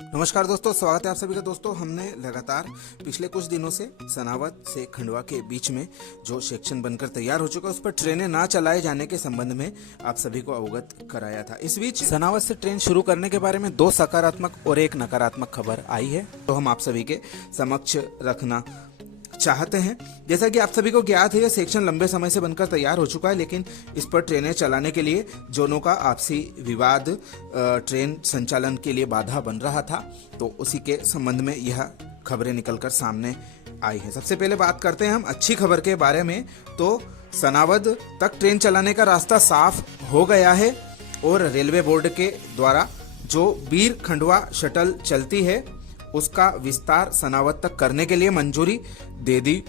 नमस्कार दोस्तों, स्वागत है आप सभी का। दोस्तों, हमने लगातार पिछले कुछ दिनों से सनावद से खंडवा के बीच में जो सेक्शन बनकर तैयार हो चुका है उस पर ट्रेनें ना चलाए जाने के संबंध में आप सभी को अवगत कराया था। इस बीच सनावद से ट्रेन शुरू करने के बारे में दो सकारात्मक और एक नकारात्मक खबर आई है, तो हम आप सभी के समक्ष रखना चाहते हैं। जैसा कि आप सभी को ज्ञात है, यह सेक्शन लंबे समय से बनकर तैयार हो चुका है, लेकिन इस पर ट्रेनें चलाने के लिए जोनों का आपसी विवाद ट्रेन संचालन के लिए बाधा बन रहा था, तो उसी के संबंध में यह खबरें निकलकर सामने आई हैं। सबसे पहले बात करते हैं हम अच्छी खबर के बारे में। तो सनावद तक ट्रेन चलाने का रास्ता साफ हो गया है और रेलवे बोर्ड के द्वारा जो बीर खंडवा शटल चलती है उसका विस्तार सनावद तक करने के लिए मंजूरी दे दी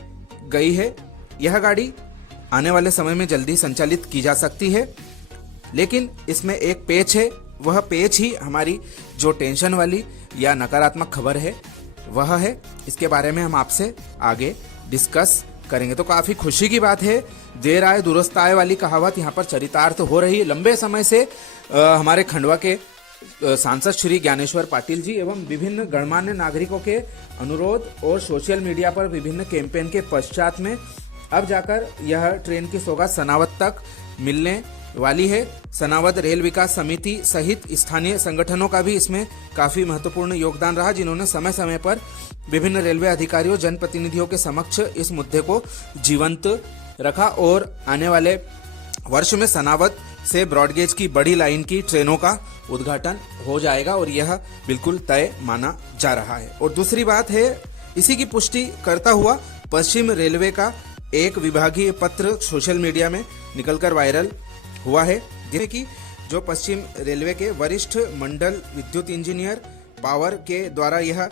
गई है। यह गाड़ी आने वाले समय में जल्दी संचालित की जा सकती है, लेकिन इसमें एक पेच है। वह पेच ही हमारी जो टेंशन वाली या नकारात्मक खबर है वह है। इसके बारे में हम आपसे आगे डिस्कस करेंगे। तो काफी खुशी की बात है, देर आए दुरुस्त आए वाली कहावत यहाँ पर चरितार्थ हो रही है। लंबे समय से हमारे खंडवा के सांसद श्री ज्ञानेश्वर पाटिल जी एवं विभिन्न गणमान्य नागरिकों के अनुरोध और सोशल मीडिया पर विभिन्न कैंपेन के पश्चात में अब जाकर यह ट्रेन की सौगात सनावद तक मिलने वाली है। सनावद रेल विकास समिति सहित स्थानीय संगठनों का भी इसमें काफी महत्वपूर्ण योगदान रहा, जिन्होंने समय समय पर विभिन्न रेलवे अधिकारियों जनप्रतिनिधियों के समक्ष इस मुद्दे को जीवंत रखा और आने वाले वर्ष में सनावद से ब्रॉडगेज की बड़ी लाइन की ट्रेनों का उद्घाटन हो जाएगा और यह बिल्कुल तय माना जा रहा है। और दूसरी बात है, इसी की पुष्टि करता हुआ पश्चिम रेलवे का एक विभागीय पत्र सोशल मीडिया में निकलकर वायरल हुआ है, जिसमें कि जो पश्चिम रेलवे के वरिष्ठ मंडल विद्युत इंजीनियर पावर के द्वारा यह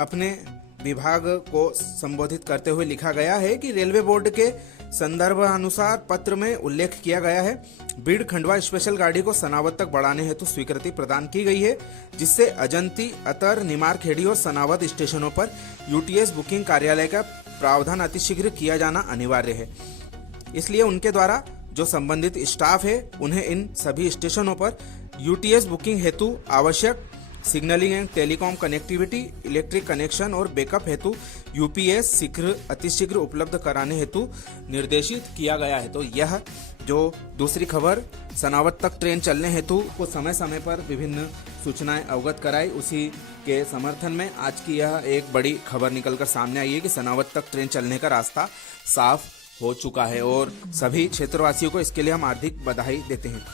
अपने विभाग को संबोधित करते हुए लिखा गया है कि रेलवे बोर्ड के संदर्भ अनुसार पत्र में उल्लेख किया गया है, बीड़ खंडवा स्पेशल गाड़ी को सनावद तक बढ़ाने हेतु स्वीकृति प्रदान की गई है, जिससे अजंती, अतर, निमारखेड़ी और सनावद स्टेशनों पर यूटीएस बुकिंग कार्यालय का प्रावधान अतिशीघ्र किया जाना अनिवार्य है। इसलिए उनके द्वारा जो संबंधित स्टाफ है उन्हें इन सभी स्टेशनों पर यूटीएस बुकिंग हेतु आवश्यक signalling and telecom connectivity, electric connection और बैकअप हेतु यूपीएस अतिशीघ्र उपलब्ध कराने हेतु निर्देशित किया गया है। तो यह जो दूसरी खबर सनावद तक ट्रेन चलने हेतु को समय समय पर विभिन्न सूचनाएं अवगत कराई, उसी के समर्थन में आज की यह एक बड़ी खबर निकलकर सामने आई है कि सनावद तक ट्रेन चलने का रास्ता साफ हो चुका है और सभी क्षेत्रवासियों को इसके लिए हम हार्दिक बधाई देते हैं।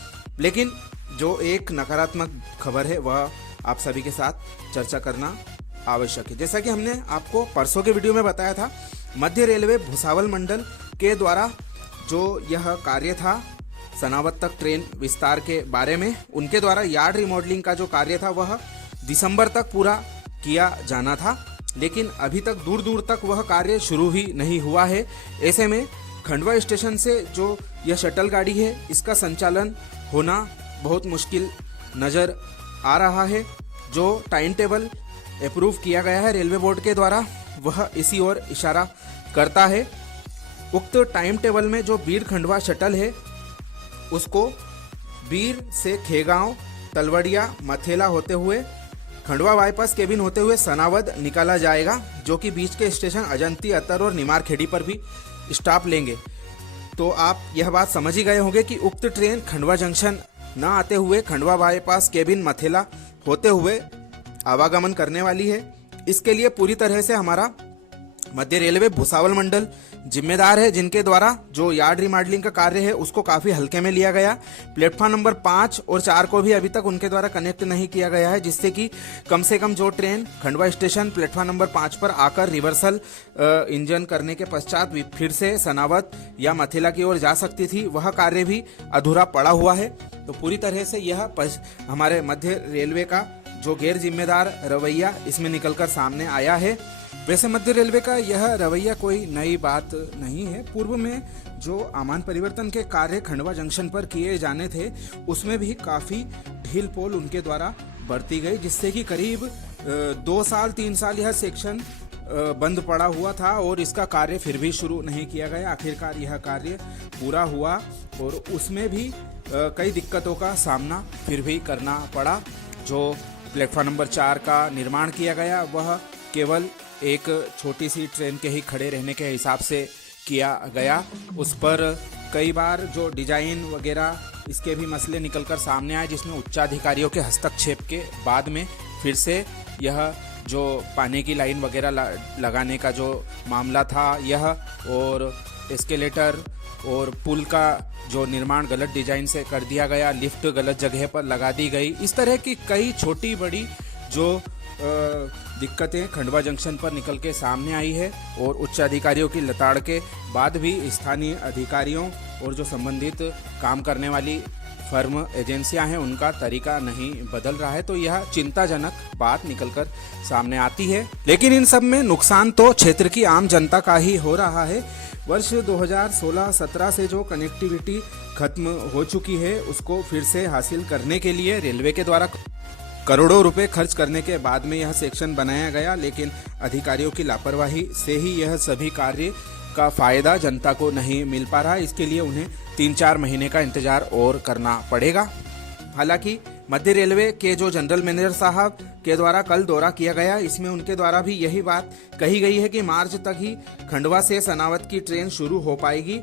लेकिन जो एक नकारात्मक खबर है वह आप सभी के साथ चर्चा करना आवश्यक है। जैसा कि हमने आपको परसों के वीडियो में बताया था, मध्य रेलवे भुसावल मंडल के द्वारा जो यह कार्य था सनावद तक ट्रेन विस्तार के बारे में, उनके द्वारा यार्ड रिमॉडलिंग का जो कार्य था वह दिसंबर तक पूरा किया जाना था, लेकिन अभी तक दूर दूर तक वह कार्य शुरू ही नहीं हुआ है। ऐसे में खंडवा स्टेशन से जो यह शटल गाड़ी है इसका संचालन होना बहुत मुश्किल नज़र आ रहा है। जो टाइम टेबल अप्रूव किया गया है रेलवे बोर्ड के द्वारा वह इसी ओर इशारा करता है। उक्त टाइम टेबल में जो बीर खंडवा शटल है उसको बीर से खेगांव, तलवड़िया, मथेला होते हुए खंडवा बाईपास केबिन होते हुए सनावद निकाला जाएगा, जो कि बीच के स्टेशन अजंती, अतर और निमारखेड़ी पर भी स्टॉप लेंगे। तो आप यह बात समझ ही गए होंगे कि उक्त ट्रेन खंडवा जंक्शन न आते हुए खंडवा बाईपास केबिन, मथेला होते हुए आवागमन करने वाली है। इसके लिए पूरी तरह से हमारा मध्य रेलवे भुसावल मंडल जिम्मेदार है, जिनके द्वारा जो यार्ड रिमॉडलिंग का कार्य है उसको काफी हल्के में लिया गया। प्लेटफॉर्म नंबर 5 और 4 को भी अभी तक उनके द्वारा कनेक्ट नहीं किया गया है, जिससे कि कम से कम जो train Khandwa station platform number 5 पर आकर रिवर्सल इंजन करने के पश्चात फिर से सनावद या मथेला की ओर जा सकती थी, वह कार्य भी अधूरा पड़ा हुआ है। तो पूरी तरह से यह हमारे मध्य रेलवे का जो गैर जिम्मेदार रवैया इसमें निकलकर सामने आया है। वैसे मध्य रेलवे का यह रवैया कोई नई बात नहीं है। पूर्व में जो आमान परिवर्तन के कार्य खंडवा जंक्शन पर किए जाने थे उसमें भी काफ़ी ढील पोल उनके द्वारा बरती गई, जिससे कि करीब 2 साल 3 साल यह सेक्शन बंद पड़ा हुआ था और इसका कार्य फिर भी शुरू नहीं किया गया। आखिरकार यह कार्य पूरा हुआ और उसमें भी कई दिक्कतों का सामना फिर भी करना पड़ा। जो प्लेटफॉर्म नंबर 4 का निर्माण किया गया, वह केवल एक छोटी सी ट्रेन के ही खड़े रहने के हिसाब से किया गया। उस पर कई बार जो डिजाइन वगैरह इसके भी मसले निकलकर सामने आए, जिसमें उच्चाधिकारियों के हस्तक्षेप के बाद में फिर से यह जो पानी की लाइन वगैरह लगाने का जो मामला था यह, और एस्केलेटर और पुल का जो निर्माण गलत डिजाइन से कर दिया गया, लिफ्ट गलत जगह पर लगा दी गई, इस तरह की कई छोटी बड़ी जो दिक्कतें खंडवा जंक्शन पर निकल के सामने आई है। और उच्च अधिकारियों की लताड़ के बाद भी स्थानीय अधिकारियों और जो संबंधित काम करने वाली फर्म एजेंसियां हैं उनका तरीका नहीं बदल रहा है, तो यह चिंताजनक बात निकलकर सामने आती है। लेकिन इन सब में नुकसान तो क्षेत्र की आम जनता का ही हो रहा है। वर्ष 2016-17 से जो कनेक्टिविटी खत्म हो चुकी है उसको फिर से हासिल करने के लिए रेलवे के द्वारा करोड़ों रुपए खर्च करने के बाद में यह सेक्शन बनाया गया, लेकिन अधिकारियों की लापरवाही से ही यह सभी कार्य का फायदा जनता को नहीं मिल पा रहा। इसके लिए उन्हें 3-4 महीने का इंतजार और करना पड़ेगा। हालांकि मध्य रेलवे के जो जनरल मैनेजर साहब के द्वारा कल दौरा किया गया, इसमें उनके द्वारा भी यही बात कही गई है कि मार्च तक ही खंडवा से सनावद की ट्रेन शुरू हो पाएगी।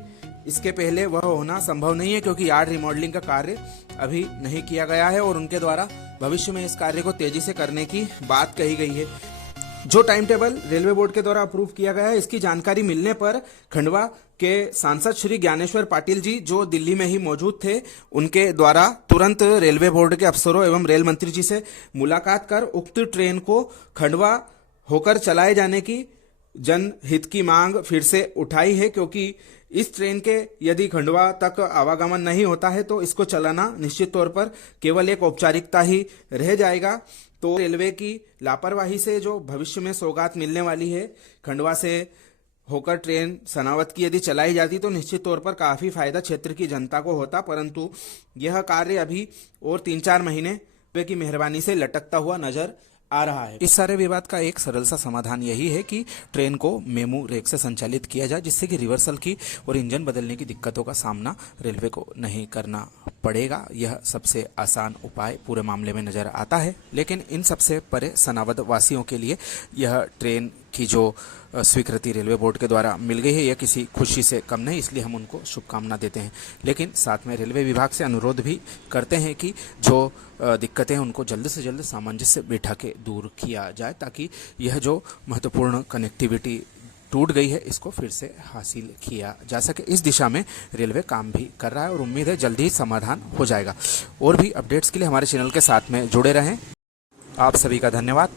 इसके पहले वह होना संभव नहीं है, क्योंकि यार्ड रिमॉडलिंग का कार्य अभी नहीं किया गया है और उनके द्वारा भविष्य में इस कार्य को तेजी से करने की बात कही गई है। जो टाइम टेबल रेलवे बोर्ड के द्वारा अप्रूव किया गया है, इसकी जानकारी मिलने पर खंडवा के सांसद श्री ज्ञानेश्वर पाटिल जी, जो दिल्ली में ही मौजूद थे, उनके द्वारा तुरंत रेलवे बोर्ड के अफसरों एवं रेल मंत्री जी से मुलाकात कर उक्त ट्रेन को खंडवा होकर चलाए जाने की जनहित की मांग फिर से उठाई है, क्योंकि इस ट्रेन के यदि खंडवा तक आवागमन नहीं होता है तो इसको चलाना निश्चित तौर पर केवल एक औपचारिकता ही रह जाएगा। तो रेलवे की लापरवाही से जो भविष्य में सौगात मिलने वाली है, खंडवा से होकर ट्रेन सनावद की यदि चलाई जाती तो निश्चित तौर पर काफी फायदा क्षेत्र की जनता को होता, परंतु यह कार्य अभी और 3-4 महीने की मेहरबानी से लटकता हुआ नजर आ रहा है। इस सारे विवाद का एक सरल सा समाधान यही है कि ट्रेन को मेमू रेक से संचालित किया जाए, जिससे कि रिवर्सल की और इंजन बदलने की दिक्कतों का सामना रेलवे को नहीं करना पड़ेगा। यह सबसे आसान उपाय पूरे मामले में नजर आता है। लेकिन इन सबसे परे सनावद वासियों के लिए यह ट्रेन की जो स्वीकृति रेलवे बोर्ड के द्वारा मिल गई है, यह किसी खुशी से कम नहीं, इसलिए हम उनको शुभकामना देते हैं। लेकिन साथ में रेलवे विभाग से अनुरोध भी करते हैं कि जो दिक्कतें हैं उनको जल्द से जल्द सामंजस्य बैठा के दूर किया जाए, ताकि यह जो महत्वपूर्ण कनेक्टिविटी टूट गई है इसको फिर से हासिल किया जा सके। इस दिशा में रेलवे काम भी कर रहा है और उम्मीद है जल्द ही समाधान हो जाएगा। और भी अपडेट्स के लिए हमारे चैनल के साथ में जुड़े रहें। आप सभी का धन्यवाद।